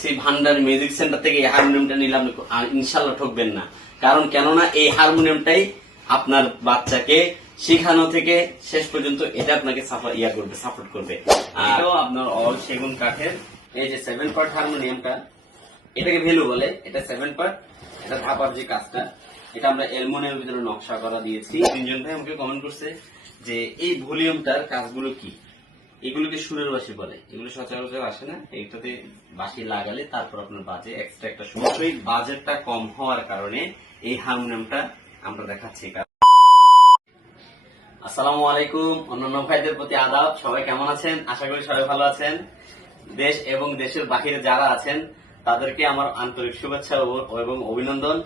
সেই ভান্ডার music centre থেকে এই হারমোনিয়ামটা নিলাম, আর ইনশাল্লাহ ঠকবেন না। কারণ কেননা এই হারমোনিয়ামটাই আপনার বাচ্চাকে শেখানো থেকে শেষ পর্যন্ত এটা আপনাকে ইয়া করবে সাপোর্ট করবে। এটাও আপনার অল সেগুন কাঠের, এই যে সেভেন পার্ট হারমোনিয়ামটা এটাকে ভ্যালু বলে, এটা সেভেন পার্ট এটা ধাপার যে কাজটা, এটা আমরা অ্যালমোনিয়ামের ভিতরে নকশা করা দিয়েছি। তিনজন ভাই আমাকে কমেন্ট করছে যে, এই ভলিউমটার কাজগুলো কি? এগুলোকে সুরের বাসি বলে। এগুলো সচরাচর আসে না। এইটাতে বাসি লাগালে তারপর আপনার বাজে এক্সট্রা একটা তো এই বাজেটটা কম হওয়ার কারণে এই হারমোনিয়ামটা আমরা দেখাচ্ছি। আসসালামু আলাইকুম। অন্যান্য ভাইদের প্রতি আদাব। সবাই কেমন আছেন? আশা করি সবাই ভালো আছেন। দেশ এবং দেশের বাহিরে যারা আছেন, তাদেরকে আমার আন্তরিক শুভেচ্ছা এবং অভিনন্দন।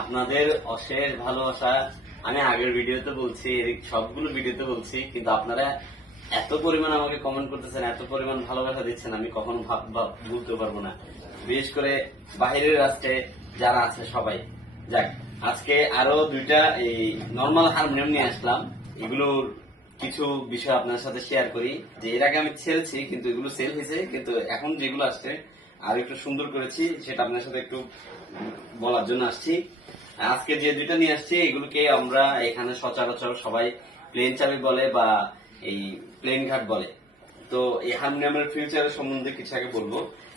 আপনাদের অশেষ ভালোবাসা। আমি আগের ভিডিওতে বলছি সবগুলো ভিডিওতে বলছি, কিন্তু আপনারা এত পরিমাণ আমাকে কমেন্ট করতেছেন, এত পরিমাণ ভালোবাসা দিচ্ছেন, আমি কখনো ভুলতে পারব না। বিশেষ করে বাহিরের রাষ্ট্রে যারা আছে সবাই। যাক, আজকে আরও দুইটা এই নর্মাল হারমোনিয়াম নিয়ে আসলাম। এগুলোর কিছু বিষয় আপনার সাথে শেয়ার করি। যে এর আগে আমি ছেড়েছি, কিন্তু এগুলো সেল হয়েছে, কিন্তু এখন যেগুলো আসছে, আর একটু সুন্দর করেছি, সেটা আপনার সাথে একটু বলার জন্য আসছি। আজকে যে দুইটা নিয়ে আসছি, এগুলোকে আমরা এখানে সচরাচর সবাই প্লেন চাবি বলে বা এই প্লেন ঘাট বলে। তো এই হারমোনিয়ামের ফিউচারের সম্বন্ধে কিছু আগে বলব।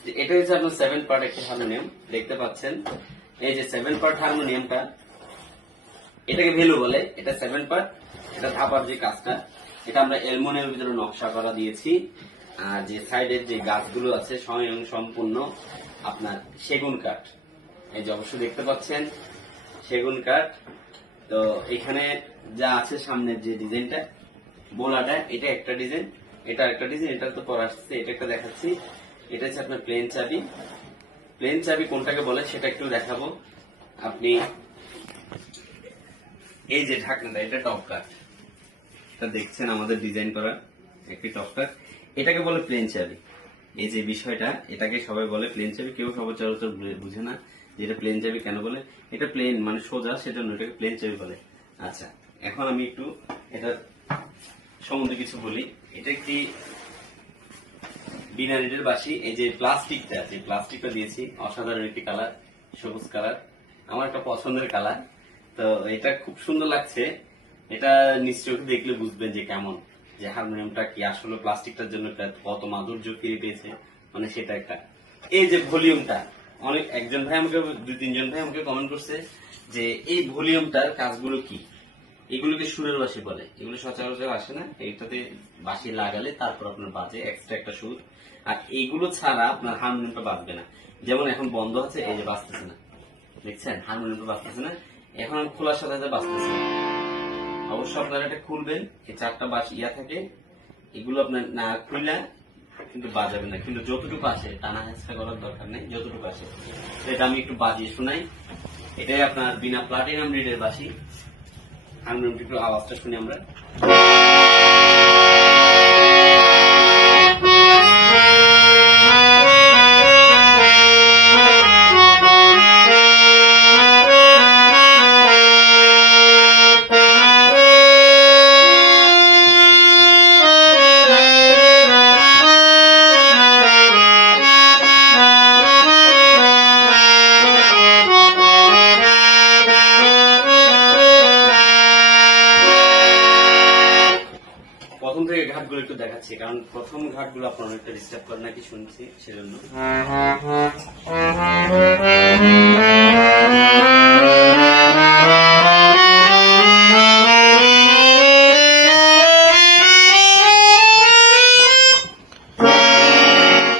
যে এটা হচ্ছে আপনার সেভেন পার্ট একটা হারমোনিয়াম দেখতে পাচ্ছেন। এই যে সেভেন পার্ট হারমোনিয়ামটা এটাকে ভ্যালু বলে। এটা সেভেন পার্ট এটা ধাপার যে কাজটা, এটা আমরা অ্যালমোনিয়ামের ভিতরে নকশা করা দিয়েছি। আর যে সাইডের যে গাছগুলো আছে, স্বয়ং সম্পূর্ণ আপনার সেগুন কাঠ। এই যে অবশ্যই দেখতে পাচ্ছেন, সেগুন কাঠ। তো এখানে যা আছে সামনের যে ডিজাইনটা বোলাটা, এটা একটা ডিজাইন এটা একটা ডিজাইন এটা তো পরে আসছে, এটা একটা দেখাচ্ছি। এটা হচ্ছে আপনার প্লেন চাবি। প্লেন চাবি কোনটাকে বলে সেটা একটু দেখাবো। আপনি এই যে ঢাকনাটা, এটা টপ কাট এটা দেখছেন আমাদের ডিজাইন করা একটি টপ কাট এটাকে বলে প্লেন চাবি। এই যে বিষয়টা, এটাকে সবাই বলে প্লেন চাবি। কেউ সচরাচর বুঝে না যে এটা প্লেন চাবি কেন বলে। এটা প্লেন মানে সোজা, সেজন্য এটাকে প্লেন চাবি বলে। আচ্ছা এখন আমি একটু এটা সম্বন্ধে কিছু বলি। এটা একটি বিনারিটের বাসি। এই যে প্লাস্টিকটা যে প্লাস্টিকটা দিয়েছি, অসাধারণ একটি কালার, সবুজ কালার। আমার একটা পছন্দের কালার। তো এটা খুব সুন্দর লাগছে। এটা নিশ্চয়ই দেখলে বুঝবেন যে কেমন, যে হারমোনিয়ামটা কি আসলে প্লাস্টিকটার জন্য কত মাধুর্য ফিরে পেয়েছে। মানে সেটা একটা। এই যে ভলিউমটা, অনেক, একজন ভাই আমাকে দুই তিনজন ভাই আমাকে কমেন্ট করছে যে এই ভলিউমটার কাজগুলো কি? এগুলোকে সুরের বাসি বলে। এগুলো সচরাচর আসে না। এইটাতে বাসি লাগালে তারপর আপনার বাজে এক্সট্রা একটা সুর। আর এইগুলো ছাড়া আপনার হারমোনিয়ামটা বাজবে না। যেমন এখন বন্ধ আছে, এই যে বাজতেছে না। দেখছেন? হারমোনিয়ামটা বাজতেছে না। এখন খোলার সাথে সাথে বাজতেছে না। অবশ্য আপনারা এটা খুলবেন, এই চারটা বাস ইয়া থাকে, এগুলো আপনার না খুললে কিন্তু বাজাবে না। কিন্তু যতটুকু আছে, টানা হেঁচড়া করার দরকার নেই, যতটুকু আছে। সেটা আমি একটু বাজিয়ে শোনাই। এটাই আপনার বিনা প্লাটিনাম রিডের বাসি হারমোনিয়ামটি একটু আওয়াজটা শুনি আমরা। ঘাটগুলো একটু দেখাচ্ছি, কারণ প্রথম ঘাটগুলো আপনার অনেকটা ডিস্টার্ব করে নাকি শুনছি সেজন্য।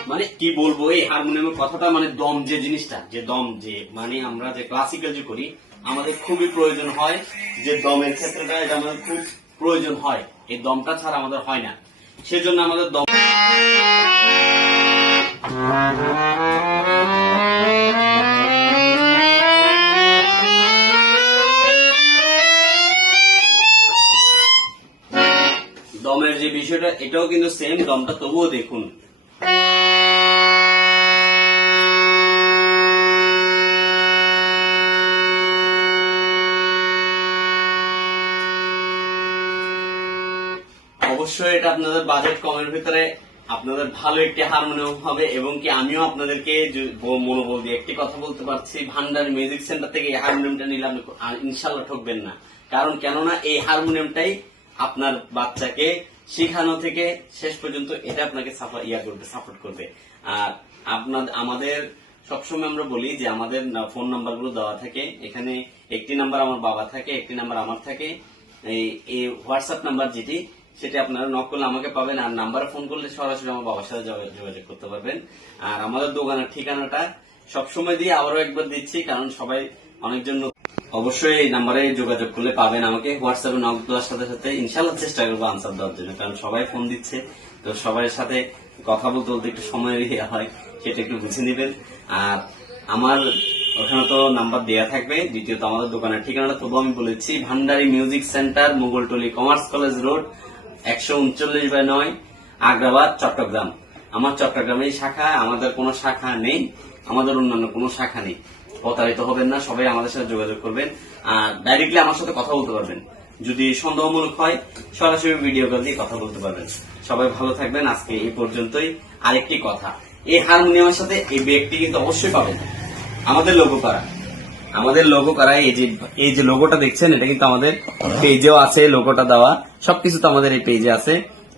মানে কি বলব, এই হারমোনিয়ামের কথাটা মানে দম যে জিনিসটা, যে দম যে মানে আমরা যে ক্লাসিক্যাল যে করি, আমাদের খুবই প্রয়োজন হয় যে দমের ক্ষেত্রটা, এটা আমাদের খুব প্রয়োজন হয়। এই দমটা ছাড়া আমাদের হয় না। সেজন্য আমাদের দম দমের যে বিষয়টা, এটাও কিন্তু সেম দমটা তবুও দেখুন। অবশ্যই এটা আপনাদের বাজেট কমের ভিতরে আপনাদের ভালো একটি হারমোনিয়াম হবে এবং কি আমিও আপনাদেরকে মনোবল দিয়ে একটি কথা বলতে পারছি, ভান্ডার মিউজিক সেন্টার থেকে এই হারমোনিয়ামটা নিলে আপনি ইনশাল্লাহ ঠকবেন না। কারণ কেননা এই হারমোনিয়ামটাই আপনার বাচ্চাকে শেখানো থেকে শেষ পর্যন্ত এটা আপনাকে ইয়া করবে সাপোর্ট করবে। আর আপনার আমাদের সবসময় আমরা বলি যে আমাদের ফোন নাম্বারগুলো দেওয়া থাকে। এখানে একটি নাম্বার আমার বাবা থাকে, একটি নাম্বার আমার থাকে। এই হোয়াটসঅ্যাপ নাম্বার যেটি সেটা আপনারা নক করলে আমাকে পাবেন আর নাম্বারে ফোন করলে সরাসরি আমার বাবার সাথে যোগাযোগ করতে পারবেন। আর আমাদের দোকানের ঠিকানাটা সবসময় দিয়ে আবারও একবার দিচ্ছি, কারণ সবাই অনেকজন অবশ্যই এই নাম্বারে যোগাযোগ করলে পাবেন আমাকে। হোয়াটসঅ্যাপে নক দেওয়ার সাথে সাথে ইনশাল্লাহ চেষ্টা করব আনসার দেওয়ার জন্য, কারণ সবাই ফোন দিচ্ছে। তো সবার সাথে কথা বলতে বলতে একটু সময় ইয়ে হয়, সেটা একটু বুঝে নেবেন। আর আমার ওখানে তো নাম্বার দেয়া থাকবে, দ্বিতীয়ত আমাদের দোকানের ঠিকানাটা তবু আমি বলেছি Bhandari music centre, Mughaltoli commerce college road একশো উনচল্লিশ বাই নয়, আগ্রাবাদ, চট্টগ্রাম। আমার চট্টগ্রামের শাখা, আমাদের কোনো শাখা নেই, আমাদের অন্যান্য কোনো শাখা নেই। প্রতারিত হবেন না, সবাই আমাদের সাথে যোগাযোগ করবেন, আর ডাইরেক্টলি আমার সাথে কথা বলতে পারবেন। যদি সন্দেহমূলক হয়, সরাসরি ভিডিও কল দিয়ে কথা বলতে পারবেন। সবাই ভালো থাকবেন, আজকে এই পর্যন্তই। আরেকটি কথা, এই হারমোনিয়ামের সাথে এই ব্যাগটি কিন্তু অবশ্যই পাবেন। আমাদের করা আমাদের লোগো করা এই যে এই যে লোগোটা দেখছেন, এটা কিন্তু আমাদের পেজেও আছে লোগোটা দেওয়া। সবকিছু তো আমাদের এই পেজে আছে।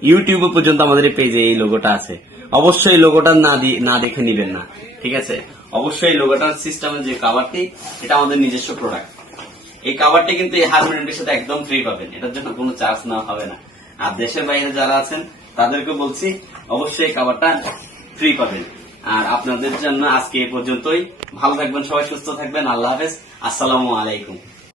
ইউটিউবে পর্যন্ত আমাদের এই পেজে এই লোগোটা আছে। অবশ্যই লোগোটা না না দেখে নিবেন না, ঠিক আছে? অবশ্যই লোগোটার সিস্টেমের যে কাভারটি এটা আমাদের নিজস্ব প্রোডাক্ট এই কাভারটি কিন্তু এই হারমোনিয়ামটির সাথে একদম ফ্রি পাবেন। এটার জন্য কোনো চার্জ নেওয়া হবে না। আর দেশের বাইরে যারা আছেন, তাদেরকে বলছি, অবশ্যই এই কাভারটা ফ্রি পাবেন। আর আপনাদের জন্য আজকে এ পর্যন্তই। ভালো থাকবেন সবাই, সুস্থ থাকবেন। আল্লাহ হাফেজ। আসসালামু আলাইকুম।